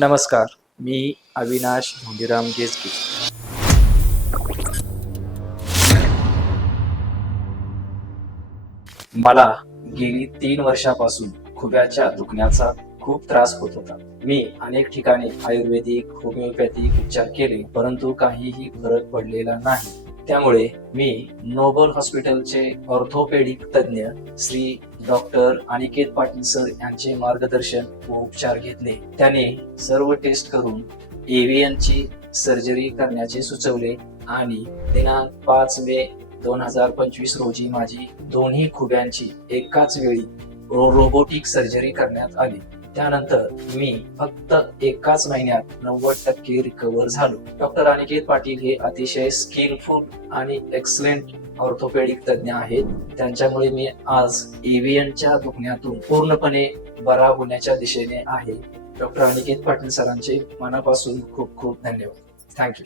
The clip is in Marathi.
नमस्कार, मी अविनाश धोंडीराम गेजगे. मला गेली 3 वर्षापासून खुब्याच्या दुखण्याचा खूप त्रास होत होता. मी अनेक ठिकाणी आयुर्वेदिक, होमिओपॅथिक उपचार केले, परंतु काहीही फरक पडलेला नाही. त्यामुळे मी नोबल हॉस्पिटलचे ऑर्थोपेडिक तज्ञ श्री डॉक्टर अनिकेत पाटील सर यांचे मार्गदर्शन व उपचार घेतले. त्याने सर्व टेस्ट करून एव्हीएनची सर्जरी करण्याचे सुचवले आणि दिनांक 5 मे 2025 रोजी माझी दोन्ही खुब्यांची एकाच वेळी रोबोटिक सर्जरी करण्यात आली. त्यानंतर मी फक्त एकाच महिन्यात 90% रिकव्हर झालो. डॉक्टर अनिकेत पाटील हे अतिशय स्किलफुल आणि एक्सलेंट ऑर्थोपेडिक तज्ञ आहेत. त्यांच्यामुळे मी आज एव्हीएनच्या दुखण्यातून पूर्णपणे बरा होण्याच्या दिशेने आहे. डॉक्टर अनिकेत पाटील सरांचे मनापासून खूप खूप धन्यवाद. थँक्यू.